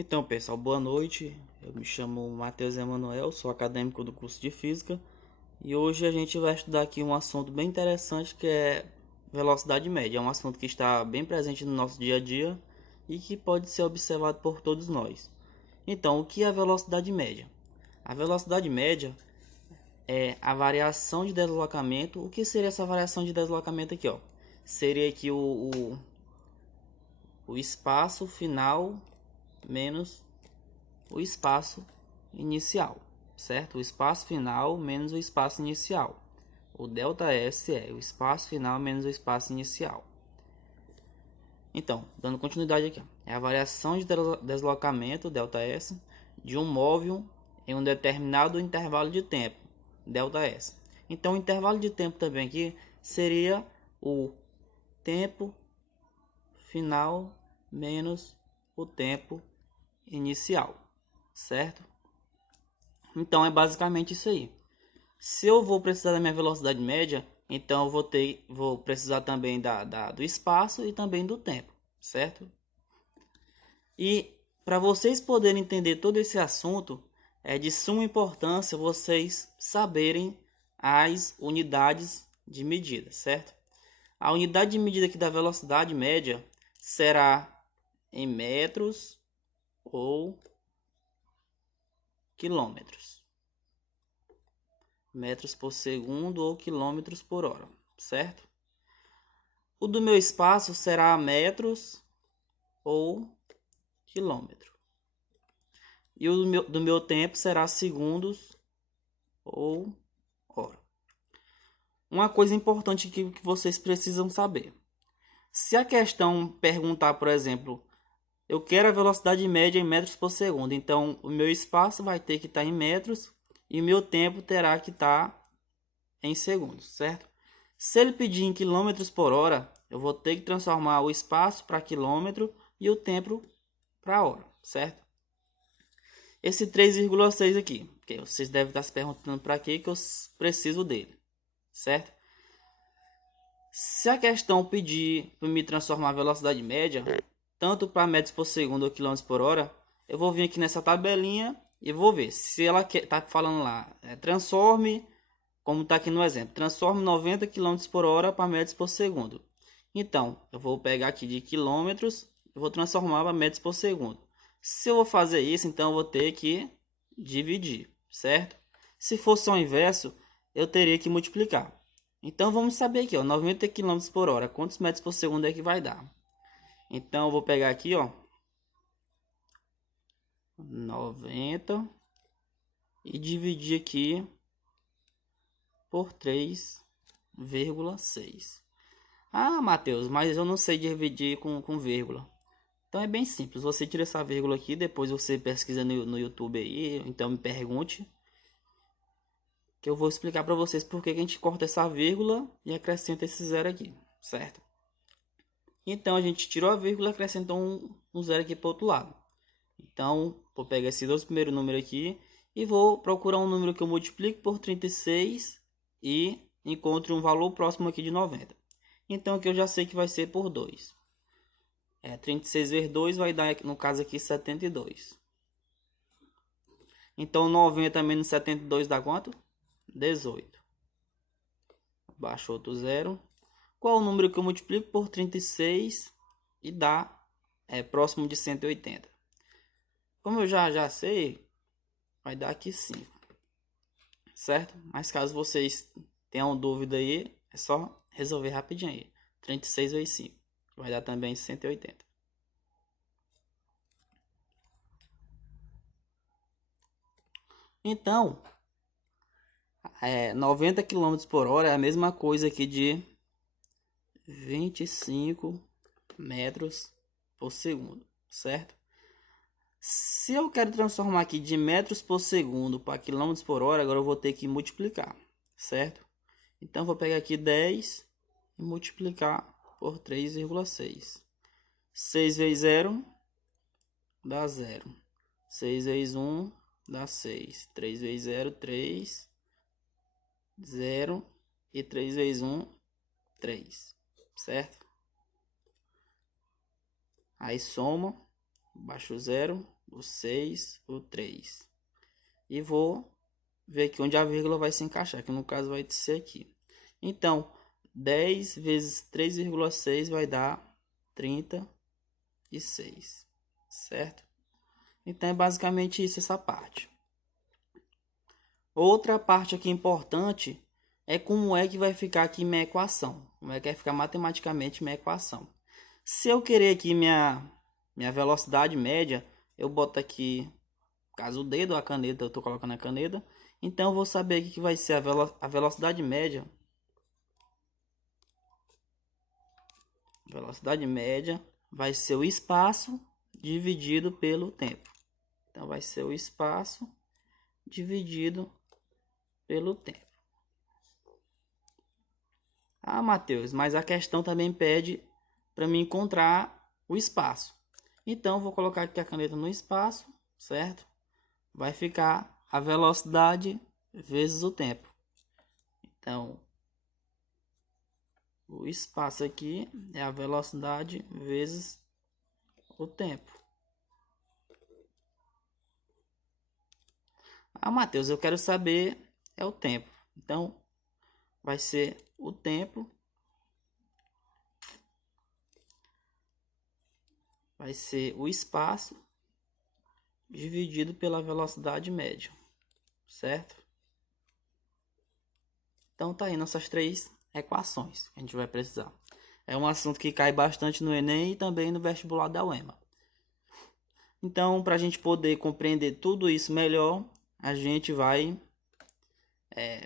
Então, pessoal, boa noite. Eu me chamo Matheus Emanuel, sou acadêmico do curso de Física e hoje a gente vai estudar aqui um assunto bem interessante que é velocidade média. É um assunto que está bem presente no nosso dia a dia e que pode ser observado por todos nós. Então, o que é a velocidade média? A velocidade média é a variação de deslocamento. O que seria essa variação de deslocamento aqui, ó? Seria aqui o espaço final menos o espaço inicial, certo? O espaço final menos o espaço inicial. O ΔS é o espaço final menos o espaço inicial. Então, dando continuidade aqui, é a variação de deslocamento, ΔS, de um móvel em um determinado intervalo de tempo, ΔS. Então, o intervalo de tempo também aqui seria o tempo final menos o tempo inicial, certo? Então é basicamente isso aí. Se eu vou precisar da minha velocidade média, então eu vou precisar também do espaço e também do tempo, certo? E para vocês poderem entender todo esse assunto, é de suma importância vocês saberem as unidades de medida, certo? A unidade de medida aqui da velocidade média será em metros ou quilômetros. Metros por segundo ou quilômetros por hora, certo? O do meu espaço será metros ou quilômetro. E o do meu tempo será segundos ou hora. Uma coisa importante que vocês precisam saber. Se a questão perguntar, por exemplo, eu quero a velocidade média em metros por segundo, então o meu espaço vai ter que estar em metros e o meu tempo terá que estar em segundos, certo? Se ele pedir em quilômetros por hora, eu vou ter que transformar o espaço para quilômetro e o tempo para hora, certo? Esse 3,6 aqui, que vocês devem estar se perguntando para que eu preciso dele, certo? Se a questão pedir para me transformar a velocidade média, tanto para metros por segundo ou quilômetros por hora, eu vou vir aqui nessa tabelinha e vou ver se ela está falando lá, transforme, como está aqui no exemplo, transforme 90 km por hora para metros por segundo. Então, eu vou pegar aqui de quilômetros e vou transformar para metros por segundo. Se eu vou fazer isso, então eu vou ter que dividir, certo? Se fosse ao inverso, eu teria que multiplicar. Então vamos saber aqui, ó, 90 km por hora, quantos metros por segundo é que vai dar? Então eu vou pegar aqui, ó, 90 e dividir aqui por 3,6. Ah, Matheus, mas eu não sei dividir com vírgula. Então é bem simples, você tira essa vírgula aqui, depois você pesquisa no YouTube aí, então me pergunte, que eu vou explicar para vocês por que a gente corta essa vírgula e acrescenta esse zero aqui, certo? Então a gente tirou a vírgula e acrescentou um zero aqui para o outro lado. Então vou pegar esses dois primeiros números aqui e vou procurar um número que eu multiplique por 36 e encontre um valor próximo aqui de 90. Então aqui eu já sei que vai ser por 2. 36 vezes 2 vai dar, no caso aqui, 72. Então 90 menos 72 dá quanto? 18. Baixou outro zero. Qual o número que eu multiplico por 36 e dá próximo de 180? Como eu já sei, vai dar aqui 5. Certo? Mas caso vocês tenham dúvida aí, é só resolver rapidinho aí. 36 vezes 5 vai dar também 180. Então, 90 km por hora é a mesma coisa aqui de 25 metros por segundo, certo? Se eu quero transformar aqui de metros por segundo para quilômetros por hora, agora eu vou ter que multiplicar, certo? Então vou pegar aqui 10 e multiplicar por 3,6. 6 vezes 0 dá 0. 6 vezes 1 dá 6. 3 vezes 0, 3. 0 e 3 vezes 1, 3, certo? Aí soma, baixa o 0, o 6, o 3. E vou ver aqui onde a vírgula vai se encaixar, que no caso vai ser aqui. Então, 10 vezes 3,6 vai dar 36, certo? Então, é basicamente isso, essa parte. Outra parte aqui importante é como é que vai ficar aqui minha equação. Como é que vai ficar matematicamente minha equação. Se eu querer aqui minha velocidade média, eu boto aqui, caso o dedo ou a caneta, eu estou colocando a caneta. Então, eu vou saber aqui que vai ser a velocidade média. Velocidade média vai ser o espaço dividido pelo tempo. Então, vai ser o espaço dividido pelo tempo. Ah, Matheus, mas a questão também pede para me encontrar o espaço. Então, vou colocar aqui a caneta no espaço, certo? Vai ficar a velocidade vezes o tempo. Então, o espaço aqui é a velocidade vezes o tempo. Ah, Matheus, eu quero saber é o tempo. Então, vai ser o tempo. Vai ser o espaço dividido pela velocidade média, certo? Então tá aí nossas três equações que a gente vai precisar. É um assunto que cai bastante no Enem e também no vestibular da UEMA. Então, para a gente poder compreender tudo isso melhor, a gente vai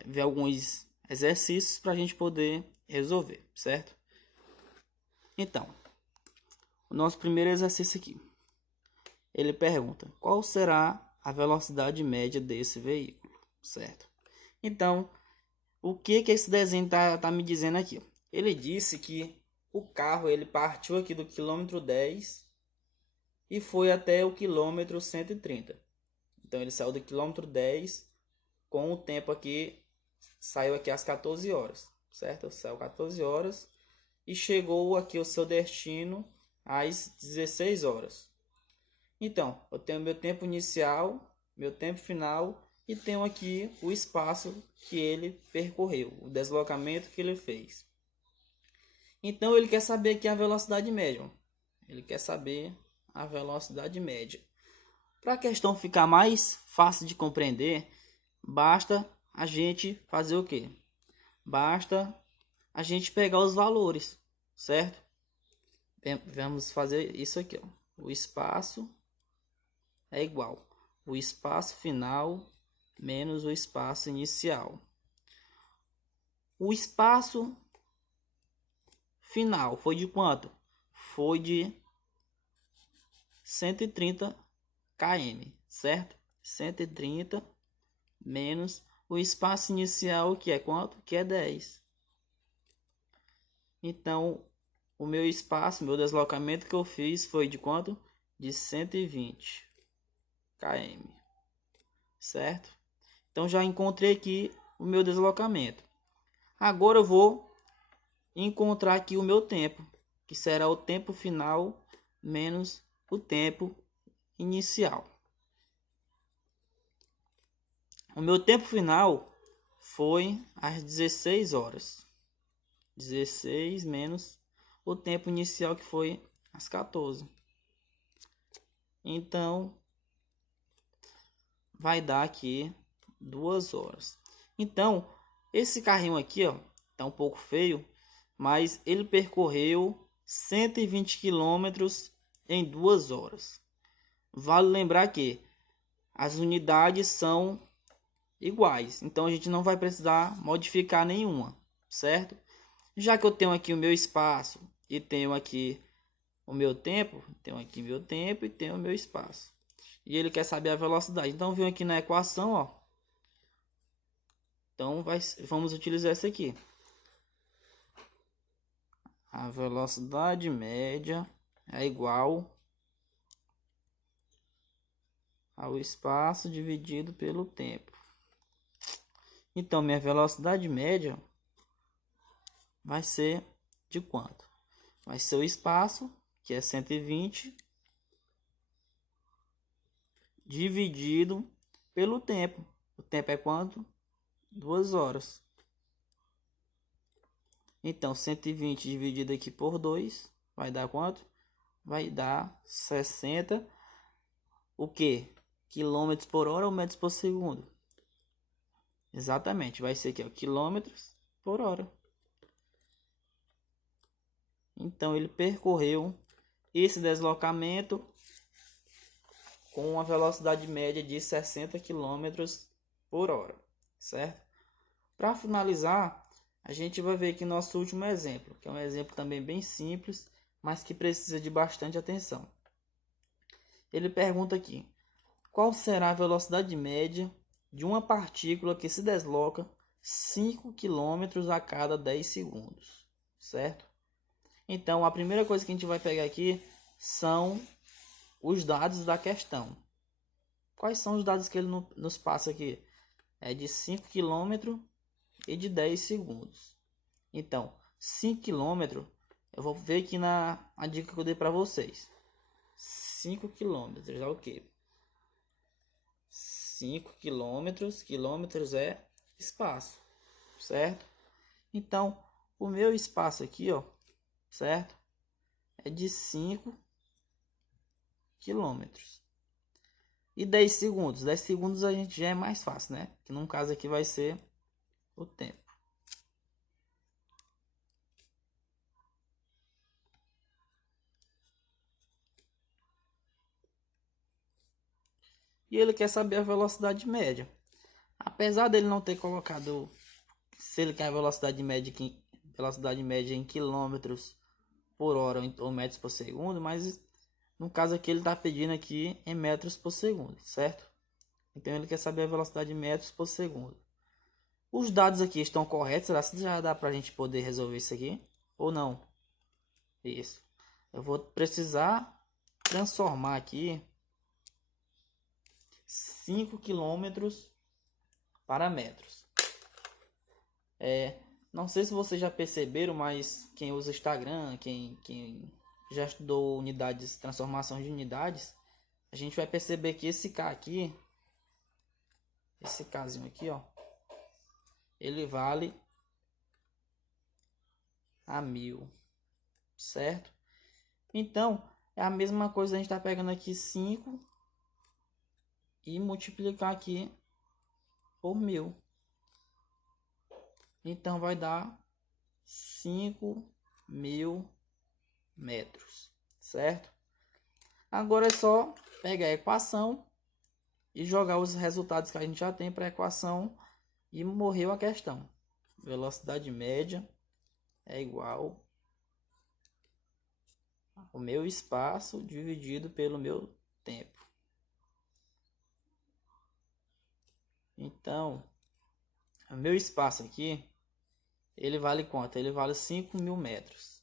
ver alguns exercícios para a gente poder resolver, certo? Então, o nosso primeiro exercício aqui, ele pergunta: qual será a velocidade média desse veículo, certo? Então, o que esse desenho tá me dizendo aqui? Ele disse que o carro ele partiu aqui do quilômetro 10 e foi até o quilômetro 130. Então ele saiu do quilômetro 10 com o tempo aqui, saiu aqui às 14 horas, certo? Saiu 14 horas e chegou aqui ao seu destino às 16 horas. Então, eu tenho meu tempo inicial, meu tempo final e tenho aqui o espaço que ele percorreu, o deslocamento que ele fez. Então ele quer saber aqui a velocidade média. Ele quer saber a velocidade média. Para a questão ficar mais fácil de compreender, basta a gente fazer o quê? Basta a gente pegar os valores, certo? Vamos fazer isso aqui, ó. O espaço é igual o espaço final menos o espaço inicial. O espaço final foi de quanto? Foi de 130 km, certo? 130 menos o espaço inicial, que é quanto? Que é 10. Então, o meu espaço, meu deslocamento que eu fiz foi de quanto? De 120 km, certo? Então, já encontrei aqui o meu deslocamento. Agora eu vou encontrar aqui o meu tempo, que será o tempo final menos o tempo inicial. O meu tempo final foi às 16 horas. 16 menos o tempo inicial, que foi às 14. Então, vai dar aqui 2 horas. Então, esse carrinho aqui, ó, tá um pouco feio, mas ele percorreu 120 quilômetros em 2 horas. Vale lembrar que as unidades são iguais, então a gente não vai precisar modificar nenhuma, certo? Já que eu tenho aqui o meu espaço e tenho aqui o meu tempo, tenho aqui meu tempo e tenho o meu espaço. E ele quer saber a velocidade. Então, venho aqui na equação, ó. Então, vamos utilizar essa aqui. A velocidade média é igual ao espaço dividido pelo tempo. Então, minha velocidade média vai ser de quanto? Vai ser o espaço, que é 120, dividido pelo tempo. O tempo é quanto? 2 horas. Então, 120 dividido aqui por 2 vai dar quanto? Vai dar 60, o quê? Quilômetros por hora ou metros por segundo? Exatamente, vai ser aqui, ó, quilômetros por hora. Então, ele percorreu esse deslocamento com uma velocidade média de 60 quilômetros por hora, certo? Para finalizar, a gente vai ver aqui nosso último exemplo, que é um exemplo também bem simples, mas que precisa de bastante atenção. Ele pergunta aqui: qual será a velocidade média de uma partícula que se desloca 5 km a cada 10 segundos, certo? Então, a primeira coisa que a gente vai pegar aqui são os dados da questão. Quais são os dados que ele nos passa aqui? É de 5 km e de 10 segundos. Então, 5 km, eu vou ver aqui na a dica que eu dei para vocês. 5 km é o quê? 5 quilômetros, quilômetros é espaço, certo? Então, o meu espaço aqui, ó, certo? É de 5 quilômetros. E 10 segundos? 10 segundos a gente já é mais fácil, né? Que no caso aqui vai ser o tempo. E ele quer saber a velocidade média. Apesar dele não ter colocado se ele quer a velocidade média em quilômetros por hora ou metros por segundo, mas no caso aqui ele está pedindo aqui em metros por segundo, certo? Então ele quer saber a velocidade em metros por segundo. Os dados aqui estão corretos? Será que já dá para a gente poder resolver isso aqui? Ou não? Isso. Eu vou precisar transformar aqui 5 quilômetros para metros. Não sei se vocês já perceberam, mas quem usa Instagram, quem já estudou unidades, transformação de unidades, a gente vai perceber que esse K aqui, esse Kzinho aqui, ó, ele vale a 1000, certo? Então, é a mesma coisa, a gente está pegando aqui 5 e multiplicar aqui por 1000. Então, vai dar 5.000 metros, certo? Agora é só pegar a equação e jogar os resultados que a gente já tem para a equação e morreu a questão. Velocidade média é igual ao meu espaço dividido pelo meu tempo. Então, o meu espaço aqui, ele vale quanto? Ele vale 5.000 metros.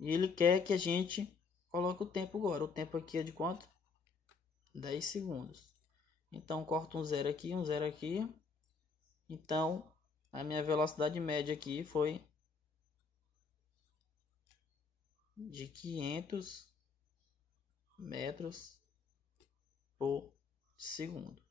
E ele quer que a gente coloque o tempo agora. O tempo aqui é de quanto? 10 segundos. Então, corto um zero aqui, um zero aqui. Então, a minha velocidade média aqui foi de 500 metros por segundo.